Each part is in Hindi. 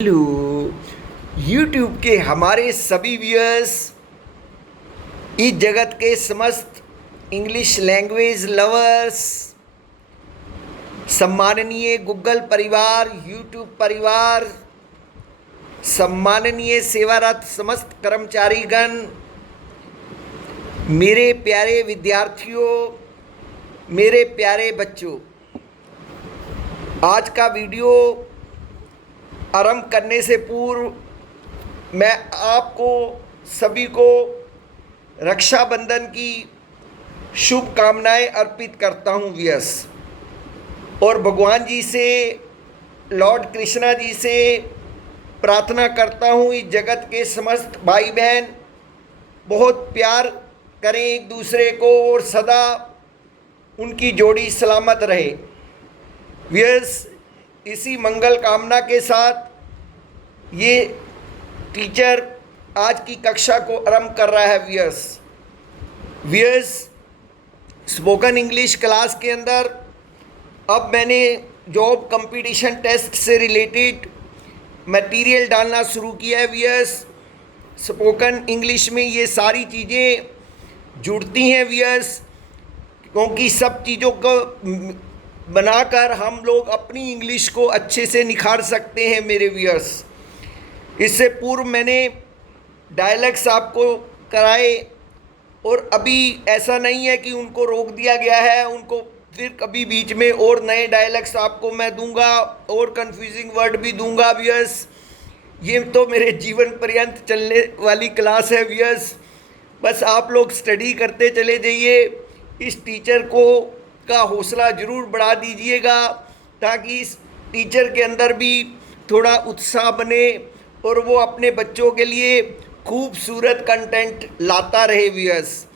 हेलो यूट्यूब के हमारे सभी व्यूअर्स, इस जगत के समस्त इंग्लिश लैंग्वेज लवर्स, सम्माननीय गूगल परिवार, यूट्यूब परिवार, सम्माननीय सेवारत समस्त कर्मचारीगण, मेरे प्यारे विद्यार्थियों, मेरे प्यारे बच्चों, आज का वीडियो आरंभ करने से पूर्व मैं आपको सभी को रक्षाबंधन की शुभकामनाएं अर्पित करता हूं व्यूअर्स, और भगवान जी से, लॉर्ड कृष्णा जी से प्रार्थना करता हूं इस जगत के समस्त भाई बहन बहुत प्यार करें एक दूसरे को और सदा उनकी जोड़ी सलामत रहे। व्यूअर्स, इसी मंगल कामना के साथ ये टीचर आज की कक्षा को आरंभ कर रहा है। व्यूअर्स, स्पोकन इंग्लिश क्लास के अंदर अब मैंने जॉब कंपटीशन टेस्ट से रिलेटेड मटेरियल डालना शुरू किया है। व्यूअर्स, स्पोकन इंग्लिश में ये सारी चीज़ें जुड़ती हैं व्यूअर्स, क्योंकि सब चीज़ों को बनाकर हम लोग अपनी इंग्लिश को अच्छे से निखार सकते हैं मेरे व्यूअर्स। इससे पूर्व मैंने डायलॉग्स आपको कराए और अभी ऐसा नहीं है कि उनको रोक दिया गया है, उनको फिर कभी बीच में और नए डायलॉग्स आपको मैं दूंगा और कंफ्यूजिंग वर्ड भी दूंगा व्यूअर्स। ये तो मेरे जीवन पर्यंत चलने वाली क्लास है व्यूअर्स। बस आप लोग स्टडी करते चले जाइए, इस टीचर को का हौसला ज़रूर बढ़ा दीजिएगा ताकि इस टीचर के अंदर भी थोड़ा उत्साह बने और वो अपने बच्चों के लिए खूबसूरत कंटेंट लाता रहे व्यूअर्स।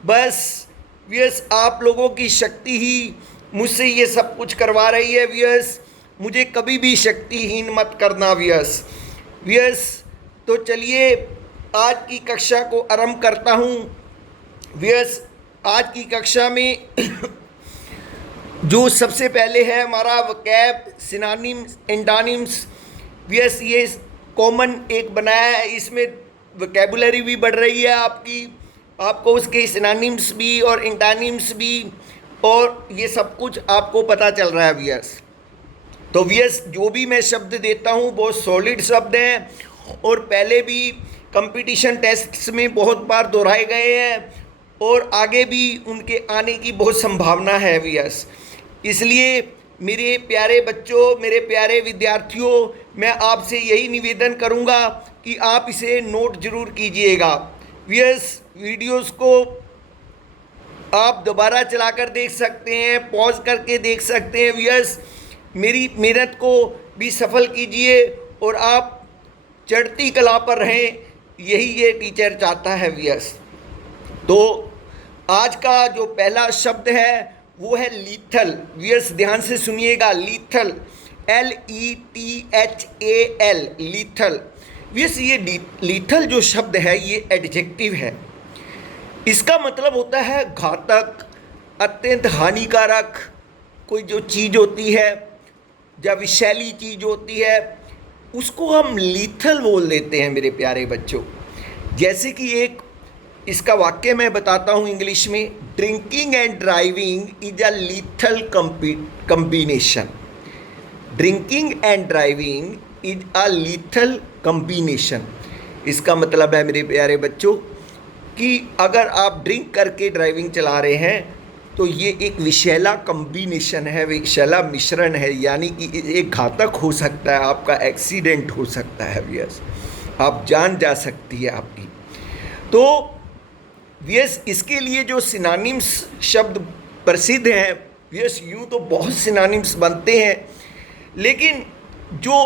बस व्यूअर्स, आप लोगों की शक्ति ही मुझसे ये सब कुछ करवा रही है व्यूअर्स। मुझे कभी भी शक्तिहीन मत करना व्यूअर्स। तो चलिए आज की कक्षा को आरंभ करता हूँ व्यूअर्स। आज की कक्षा में जो सबसे पहले है हमारा वोकैब, सिनोनिम्स, एंटोनिम्स। व्यूअर्स, ये कॉमन एक बनाया है, इसमें वोकैबुलरी भी बढ़ रही है आपको उसके सिनोनिम्स भी और एंटोनिम्स भी, और ये सब कुछ आपको पता चल रहा है व्यूअर्स। तो व्यूअर्स, जो भी मैं शब्द देता हूँ बहुत सॉलिड शब्द हैं और पहले भी कंपटीशन टेस्ट्स में बहुत बार दोहराए गए हैं और आगे भी उनके आने की बहुत संभावना है व्यूअर्स। इसलिए मेरे प्यारे बच्चों, मेरे प्यारे विद्यार्थियों, मैं आपसे यही निवेदन करूंगा कि आप इसे नोट जरूर कीजिएगा व्यूअर्स। वीडियोस को आप दोबारा चलाकर देख सकते हैं, पॉज करके देख सकते हैं व्यूअर्स। मेरी मेहनत को भी सफल कीजिए और आप चढ़ती कला पर रहें, यही ये टीचर चाहता है व्यूअर्स। तो आज का जो पहला शब्द है वो है लीथल। व्यूअर्स, ध्यान से सुनिएगा, लीथल, LETHAL, लीथल। व्यूअर्स, ये लीथल जो शब्द है ये एडजेक्टिव है। इसका मतलब होता है घातक, अत्यंत हानिकारक। कोई जो चीज़ होती है या विषैली चीज़ होती है उसको हम लीथल बोल देते हैं मेरे प्यारे बच्चों। जैसे कि एक इसका वाक्य मैं बताता हूँ इंग्लिश में, drinking and driving is a lethal combination. Drinking and driving is a lethal combination. इसका मतलब है मेरे प्यारे बच्चों कि अगर आप ड्रिंक करके ड्राइविंग चला रहे हैं तो ये एक विषैला कम्बिनेशन है, विषैला मिश्रण है, यानी कि एक घातक हो सकता है, आपका एक्सीडेंट हो सकता है व्यूअर्स, आप जान जा सकती है आपकी। तो व्यूअर्स, इसके लिए जो सिनोनिम्स शब्द प्रसिद्ध हैं व्यूअर्स, यूँ तो बहुत सिनोनिम्स बनते हैं, लेकिन जो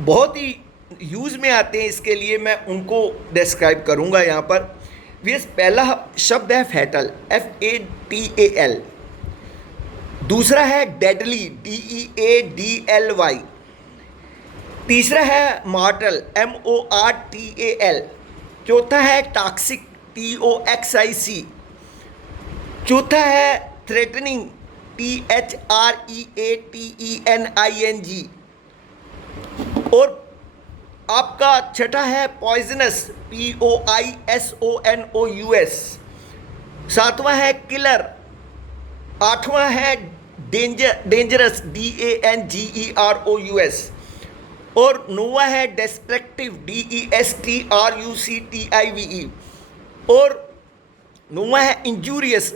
बहुत ही यूज़ में आते हैं इसके लिए मैं उनको डिस्क्राइब करूँगा यहाँ पर। व्यूअर्स, पहला शब्द है फैटल, FATAL। दूसरा है डेडली, DEADLY। तीसरा है मॉर्टल, MORTAL। चौथा है टॉक्सिक, TOXIC। चौथा है थ्रेटनिंग, THREATENING। और आपका छठा है पॉइजनस, POISONOUS। सातवां है किलर। आठवां है डेंजरस, DANGEROUS। और नौवां है डेस्ट्रक्टिव, DESTRUCTIVE। और नौवां है इंजूरियस,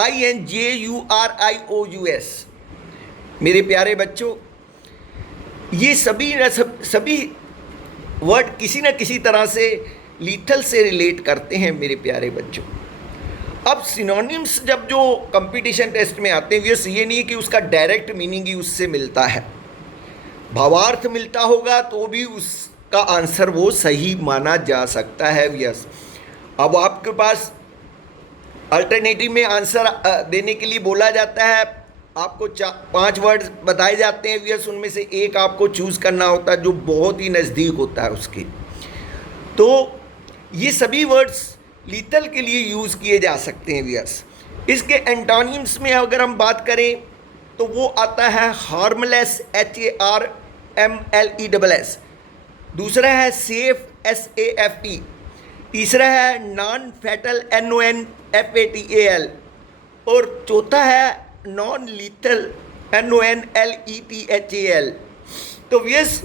INJURIOUS। मेरे प्यारे बच्चों, ये सभी वर्ड किसी न किसी तरह से लीथल से रिलेट करते हैं मेरे प्यारे बच्चों। अब सिनोनिम्स जब जो कंपटीशन टेस्ट में आते हैं, ये नहीं है कि उसका डायरेक्ट मीनिंग ही उससे मिलता है, भावार्थ मिलता होगा तो भी उसका आंसर वो सही माना जा सकता है व्यस। अब आपके पास अल्टरनेटिव में आंसर देने के लिए बोला जाता है, आपको 5 वर्ड्स बताए जाते हैं व्यस, उनमें से एक आपको चूज़ करना होता है जो बहुत ही नज़दीक होता है उसके। तो ये सभी वर्ड्स लीथल के लिए यूज़ किए जा सकते हैं व्यस। इसके एंटोनिम्स में अगर हम बात करें तो वो आता है हार्मलेस, HARMLESS। दूसरा है सेफ, SAFE। तीसरा है नॉन फैटल, NONFATAL। और चौथा है नॉन लीथल, NONLETHAL। तो व्यस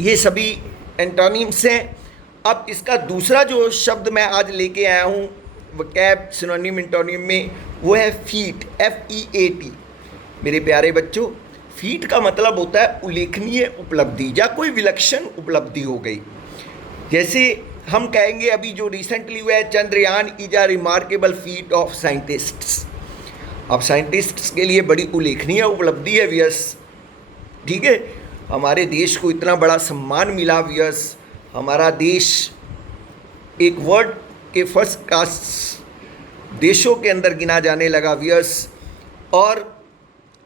ये सभी एंटोनिम्स हैं। अब इसका दूसरा जो शब्द मैं आज लेके आया हूँ वोकैब सिनोनिम एंटोनिम में, वो है फीट, FEAT। मेरे प्यारे बच्चों, फीट का मतलब होता है उल्लेखनीय उपलब्धि या कोई विलक्षण उपलब्धि हो गई। जैसे हम कहेंगे अभी जो रिसेंटली हुआ है, Chandrayaan is a remarkable feet of scientists. अब साइंटिस्ट्स के लिए बड़ी उल्लेखनीय उपलब्धि है व्यस, ठीक है। हमारे देश को इतना बड़ा सम्मान मिला व्यस, हमारा देश एक वर्ल्ड के फर्स्ट क्लास देशों के अंदर गिना जाने लगा व्यस। और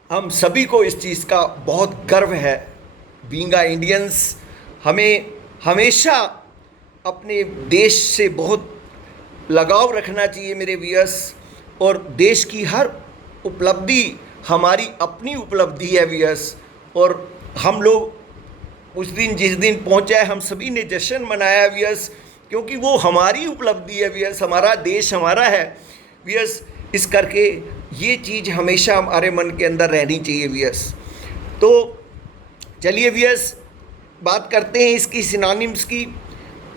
हम सभी को इस चीज़ का बहुत गर्व है। बीइंग अ इंडियंस, हमें हमेशा अपने देश से बहुत लगाव रखना चाहिए मेरे व्यस। और देश की हर उपलब्धि हमारी अपनी उपलब्धि है व्यस। और हम लोग उस दिन जिस दिन पहुंचा, हम सभी ने जश्न मनाया व्यस, क्योंकि वो हमारी उपलब्धि है व्यस, हमारा देश हमारा है व्यस। इस करके ये चीज़ हमेशा हमारे मन के अंदर रहनी चाहिए व्यस। तो चलिए व्यस बात करते हैं इसकी सिनोनिम्स की।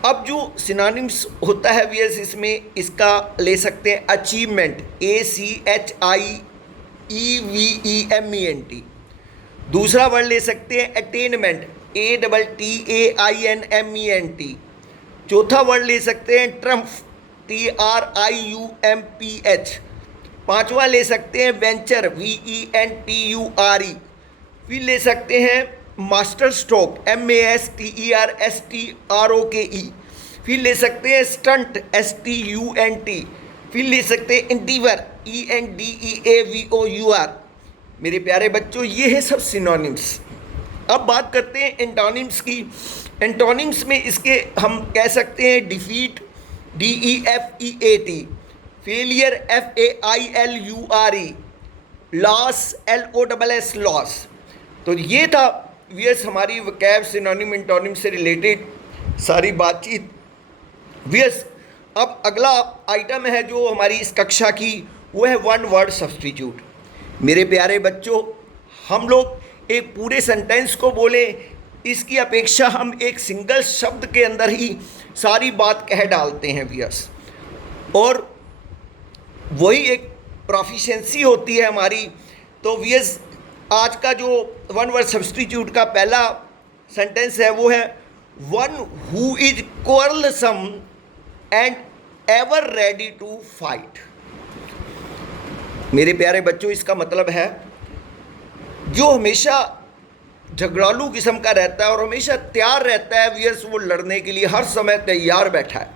अब जो सिनोनिम्स होता है व्यस, इसमें इसका ले सकते हैं अचीवमेंट, ACHIEVEMENT। दूसरा वर्ड ले सकते हैं अटेनमेंट, ATTAINMENT। चौथा वर्ड ले सकते हैं ट्रम्फ, TRIUMPH। पांचवा ले सकते हैं वेंचर, VENTURE। फिर ले सकते हैं मास्टर स्ट्रोक, MASTERSTROKE। फिर ले सकते हैं स्टंट, STUNT। फिर ले सकते हैं इंडीवर, ENDEAVOUR। मेरे प्यारे बच्चों, ये है सब सिनोनिम्स। अब बात करते हैं एंटोनिम्स की। एंटोनिम्स में इसके हम कह सकते हैं defeat, DEFEAT। Failure, FAILURE। Loss, LOSS loss. तो ये था व्यस हमारी वोकैब सिनोनिम एंटोनिम से रिलेटेड सारी बातचीत व्यस। अब अगला आइटम है जो हमारी इस कक्षा की, वो है वन वर्ड सब्स्टिट्यूट। मेरे प्यारे बच्चों, हम लोग एक पूरे सेंटेंस को बोले, इसकी अपेक्षा हम एक सिंगल शब्द के अंदर ही सारी बात कह डालते हैं व्यस। और वही एक प्रोफिशिएंसी होती है हमारी। तो व्यस आज का जो वन वर्ड सब्स्टिट्यूट का पहला सेंटेंस है वो है one who is quarrelsome and ever ready to fight. मेरे प्यारे बच्चों, इसका मतलब है जो हमेशा झगड़ालू किस्म का रहता है और हमेशा तैयार रहता है व्यस, वो लड़ने के लिए हर समय तैयार बैठा है,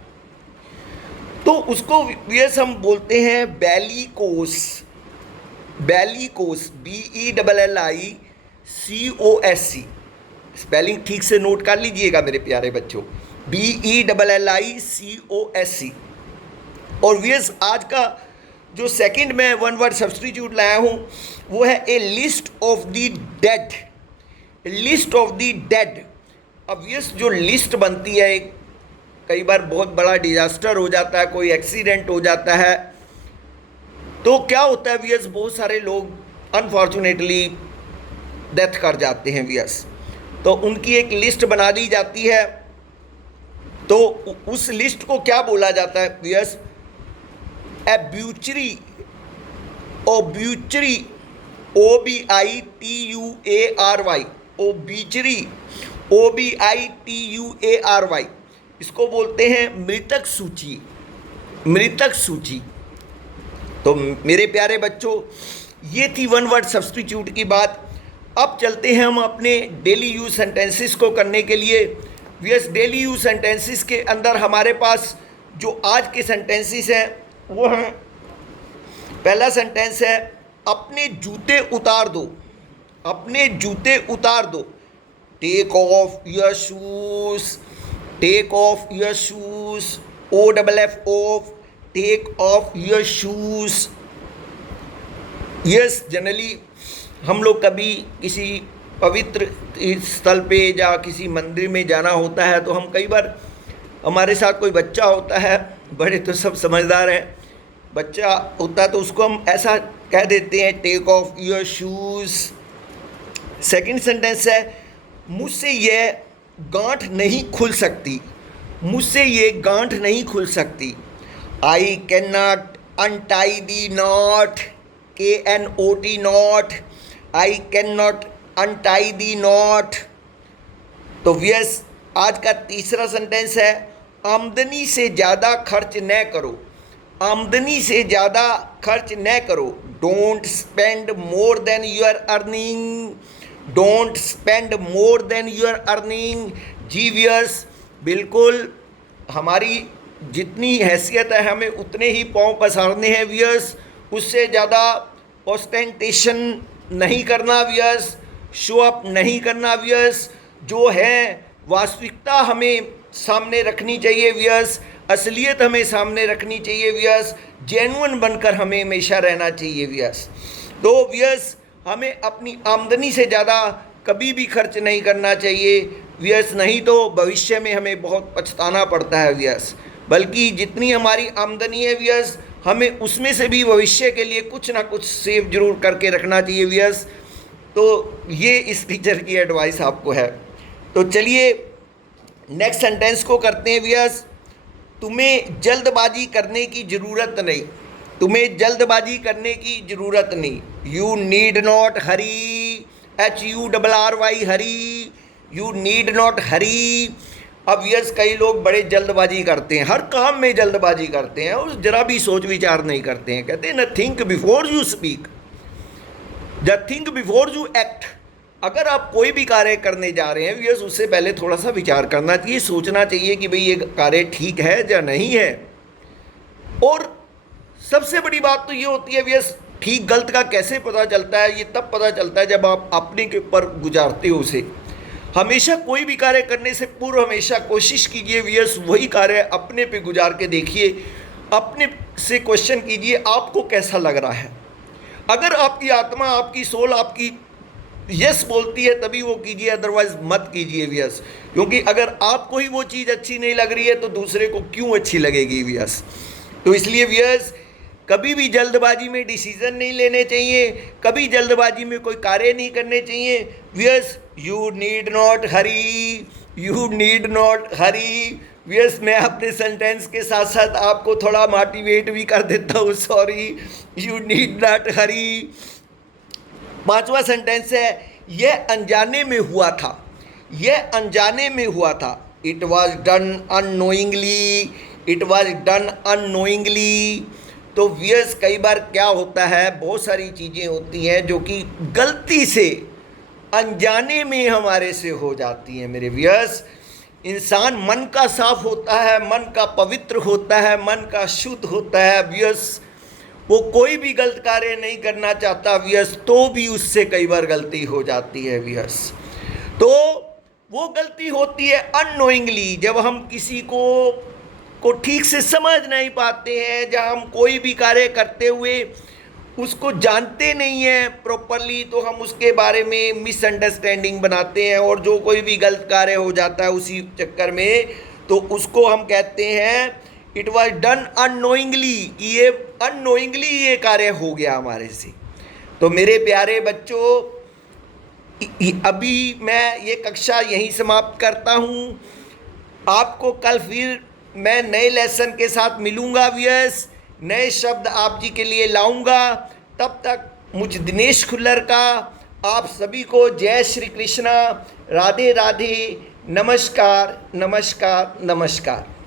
तो उसको व्यस हम बोलते हैं बेलिकोस। Bellicose, BELLICOS। स्पेलिंग ठीक से नोट कर लीजिएगा मेरे प्यारे बच्चों, BELLICOS। और व्यस आज का जो सेकंड में वन वर्ड सब्स्टिट्यूट लाया हूँ वो है a list of the dead. List of the dead अब ये जो लिस्ट बनती है, कई बार बहुत बड़ा डिजास्टर हो जाता है, कोई एक्सीडेंट हो जाता है, तो क्या होता है वियस, बहुत सारे लोग अनफॉर्चुनेटली डेथ कर जाते हैं वियस। तो उनकी एक लिस्ट बना दी जाती है, तो उस लिस्ट को क्या बोला जाता है वियस, एब्यूचरी, ओब्यूचरी, OBITUARY, ओब्यूचरी, OBITUARY, इसको बोलते हैं मृतक सूची, मृतक सूची। तो मेरे प्यारे बच्चों, ये थी वन वर्ड सब्स्टिट्यूट की बात। अब चलते हैं हम अपने डेली यूज सेंटेंसेस को करने के लिए। यस, डेली यूज सेंटेंसेस के अंदर हमारे पास जो आज के सेंटेंसेस हैं वो हैं, पहला सेंटेंस है अपने जूते उतार दो, अपने जूते उतार दो, take off your shoes, take off your shoes, OFF off, take off your shoes. Yes, generally हम लोग कभी किसी पवित्र स्थल पे या किसी मंदिर में जाना होता है तो हम कई बार, हमारे साथ कोई बच्चा होता है, बड़े तो सब समझदार हैं, बच्चा होता है तो उसको हम ऐसा कह देते हैं, take off your shoes. Second sentence है मुझसे ये गांठ नहीं खुल सकती, मुझसे ये गांठ नहीं खुल सकती, I can not untie the not, KNOT not, I can not untie the not. तो यस, आज का तीसरा सेंटेंस है आमदनी से ज़्यादा खर्च न करो, आमदनी से ज़्यादा खर्च न करो, don't spend more than your earning, don't spend more than your earning. जी वियर्स, बिल्कुल हमारी जितनी हैसियत है हमें उतने ही पाँव पसारने हैं वियर्स, उससे ज़्यादा ऑस्टेंटेशन नहीं करना वियर्स, शो अप नहीं करना वियर्स, जो है वास्तविकता हमें सामने रखनी चाहिए वियर्स, असलियत हमें सामने रखनी चाहिए वियर्स, जेन्युइन बनकर हमें हमेशा रहना चाहिए वियर्स। तो वियर्स, हमें अपनी आमदनी से ज़्यादा कभी भी खर्च नहीं करना चाहिए वियर्स, नहीं तो भविष्य में हमें बहुत पछताना पड़ता है वियर्स। बल्कि जितनी हमारी आमदनी है वियर्स, हमें उसमें से भी भविष्य के लिए कुछ ना कुछ सेव जरूर करके रखना चाहिए वियर्स। तो ये इस टीचर की एडवाइस आपको है। तो चलिए नेक्स्ट सेंटेंस को करते हैं वियर्स। तुम्हें जल्दबाजी करने की ज़रूरत नहीं, तुम्हें जल्दबाजी करने की ज़रूरत नहीं, you need not Hari, HURRY Hari, you need not हरी। अब यस, कई लोग बड़े जल्दबाजी करते हैं, हर काम में जल्दबाजी करते हैं और ज़रा भी सोच विचार नहीं करते हैं। कहते हैं न think before you speak, the think before you act. अगर आप कोई भी कार्य करने जा रहे हैं यस, उससे पहले थोड़ा सा विचार करना चाहिए, सोचना चाहिए कि भाई ये कार्य ठीक है या नहीं है। और सबसे बड़ी बात तो ये होती है यस, ठीक गलत का कैसे पता चलता है, ये तब पता चलता है जब आप अपने के ऊपर गुजारते हो उसे। हमेशा कोई भी कार्य करने से पूर्व हमेशा कोशिश कीजिए यस, वही कार्य अपने पे गुजार के देखिए, अपने से क्वेश्चन कीजिए आपको कैसा लग रहा है। अगर आपकी आत्मा, आपकी सोल आपकी यस बोलती है तभी वो कीजिए, अदरवाइज मत कीजिए यस। क्योंकि अगर आपको ही वो चीज़ अच्छी नहीं लग रही है तो दूसरे को क्यों अच्छी लगेगी यस। तो इसलिए यस, कभी भी जल्दबाजी में डिसीजन नहीं लेने चाहिए, कभी जल्दबाजी में कोई कार्य नहीं करने चाहिए yes. You need not Hari, you need not Hari. Yes, मैं अपने सेंटेंस के साथ साथ आपको थोड़ा मोटिवेट भी कर देता हूँ, सॉरी, यू नीड नॉट हरी। पांचवा सेंटेंस है यह अनजाने में हुआ था, यह अनजाने में हुआ था, it was done unknowingly, it was done unknowingly. तो वियर्स, कई बार क्या होता है, बहुत सारी चीज़ें होती हैं जो कि गलती से अनजाने में हमारे से हो जाती हैं मेरे वियर्स। इंसान मन का साफ होता है, मन का पवित्र होता है, मन का शुद्ध होता है वियर्स, वो कोई भी गलत कार्य नहीं करना चाहता वियर्स, तो भी उससे कई बार गलती हो जाती है वियर्स। तो वो गलती होती है अननोइंगली, जब हम किसी को ठीक से समझ नहीं पाते हैं, जब हम कोई भी कार्य करते हुए उसको जानते नहीं हैं प्रॉपरली, तो हम उसके बारे में मिसअंडरस्टैंडिंग बनाते हैं, और जो कोई भी गलत कार्य हो जाता है उसी चक्कर में, तो उसको हम कहते हैं इट वॉज डन अननोइंगली, ये अननोइंगली ये कार्य हो गया हमारे से। तो मेरे प्यारे बच्चों, अभी मैं ये कक्षा यहीं समाप्त करता हूँ। आपको कल फिर मैं नए लेसन के साथ मिलूँगा व्यूअर्स, नए शब्द आप जी के लिए लाऊंगा। तब तक मुझ दिनेश खुल्लर का आप सभी को जय श्री कृष्णा, राधे राधे, नमस्कार नमस्कार नमस्कार।